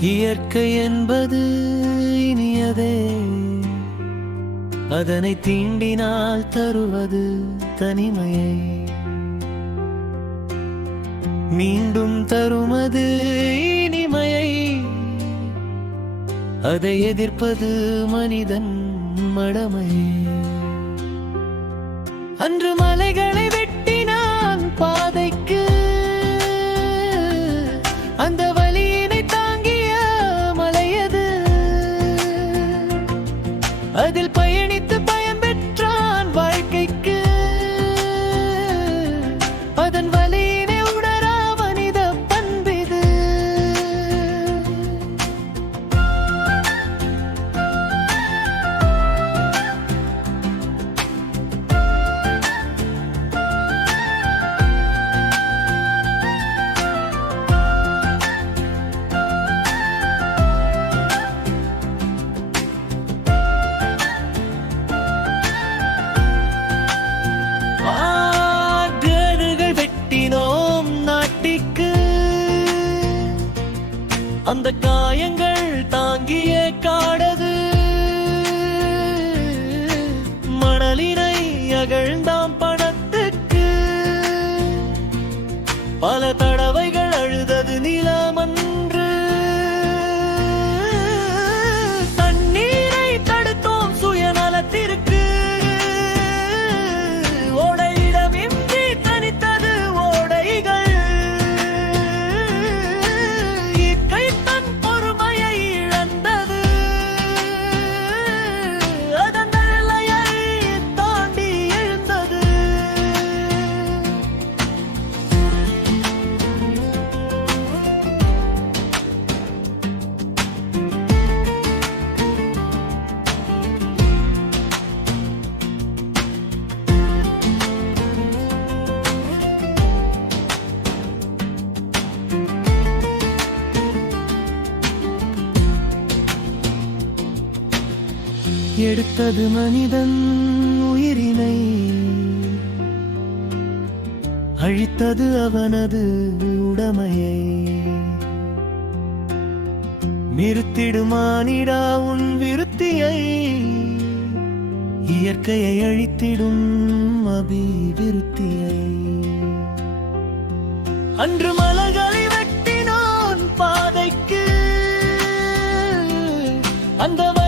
இயற்கை என்பது இனியதே. அதனை தீண்டினால் தருவது தனிமையை. மீண்டும் தருமது இனிமையை. அதை எதிர்ப்பது மனிதன் மடமை அன்று மலைகளை வெட்டினான் பாதைக்கு. அந்த அந்த காயங்கள் தாங்கிய காடது. மணலினை அகழ்ந்தாம் பணத்துக்கு. பல தடவைகள் எடுத்தது மனிதன் உயிரினை. அழித்தது அவனது உடமையை. நிறுத்திடுமானிடா உன் விருத்தியை. இயற்கையை அழித்திடும் அபிவிருத்தியை. அன்று மலர்களை வெட்டினோன் பாதைக்கு. அந்த